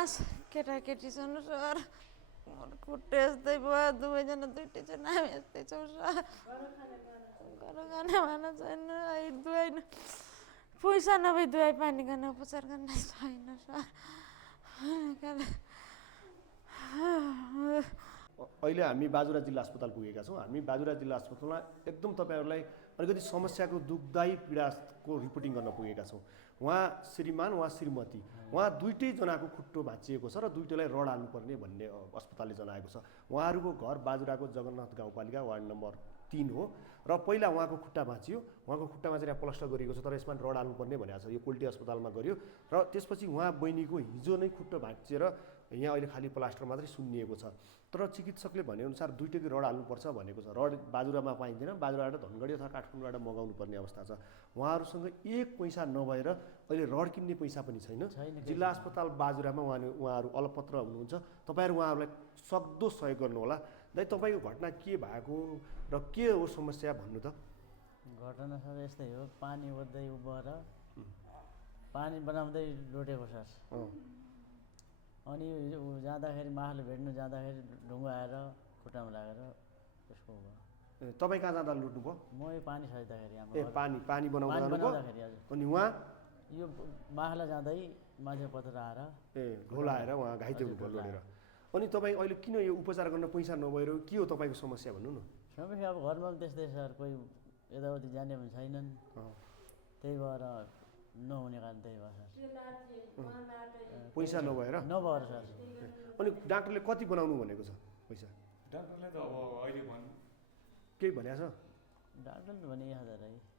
केटाकेटी छन् सर खुट्टे यस्तै भयो दुवैजना दुइटै चाहिँ नाम यस्तै छौँ सर घर खाने भाना छैन दुवै पैसा नभए दुवै पानी खाने उपचार गर्ने छैन सर अहिले हामी बाजुरा जिल्ला अस्पताल पुगेका छौँ। हामी बाजुरा जिल्ला अस्पतालमा एकदम तपाईँहरूलाई अलिकति समस्याको दुःखदायी पीडाको रिपोर्टिङ गर्न पुगेका छौँ। उहाँ श्रीमान उहाँ श्रीमती उहाँ दुइटैजनाको खुट्टो भाँचिएको छ र दुइटैलाई रड हाल्नुपर्ने भन्ने अस्पतालले जनाएको छ। उहाँहरूको घर बाजुराको जगन्नाथ गाउँपालिका वार्ड नम्बर 3 हो र पहिला उहाँको खुट्टा भाँचियो। उहाँको खुट्टामा चाहिँ प्लास्टर गरिएको छ तर यसमा रड हाल्नुपर्ने भनेको छ। यो पोल्टी अस्पतालमा गर्यो र त्यसपछि उहाँ बहिनीको हिजो नै खुट्टो भाँचिएर यहाँ अहिले खालि प्लास्टर मात्रै सुन्निएको छ। तर चिकित्सकले भनेअनुसार दुइटैको रड हाल्नुपर्छ भनेको छ। रड बाजुरामा पाइँदैन, बाजुराबाट धनगढी अथवा काठमाडौँबाट मगाउनु पर्ने अवस्था छ। उहाँहरूसँग एक पैसा नभएर अहिले रड किन्ने पैसा पनि छैन। जिल्ला अस्पताल बाजुरामा उहाँहरू अलपत्र हुनुहुन्छ। तपाईँहरू उहाँहरूलाई सक्दो सहयोग गर्नुहोला। दाइ तपाईँको घटना के भएको र के हो समस्या भन्नु त? घटना सर यस्तै हो, पानी ओर्दै उभएर पानी बनाउँदै लुटेको सर। अनि जाँदाखेरि माहले भेट्नु जाँदाखेरि ढुङ्गा आएर खुट्टामा लागेर त्यसको भयो। तपाईँ कहाँ जाँदा लुट्नुभयो? म यो पानी सहिँदाखेरि पानी बनाउँदाखेरि अनि उहाँ यो माहला जाँदै मान्छे पत्र आएर घोलाएर उहाँ घाइते हुनुभयो लडेर। अनि तपाईँ अहिले किन यो उपचार गर्न पैसा नभएर के हो तपाईँको समस्या भन्नु न? समस्या अब घरमा पनि त्यस्तै सर, कोही यताउति जाने पनि छैनन्, त्यही भएर नहुने कारण त्यही भयो सर। पैसा नभएर सर। अनि डाक्टरले कति बनाउनु भनेको छ पैसा? डाक्टरले त अब अहिले केही भनेको छ? डाक्टरले भने 1000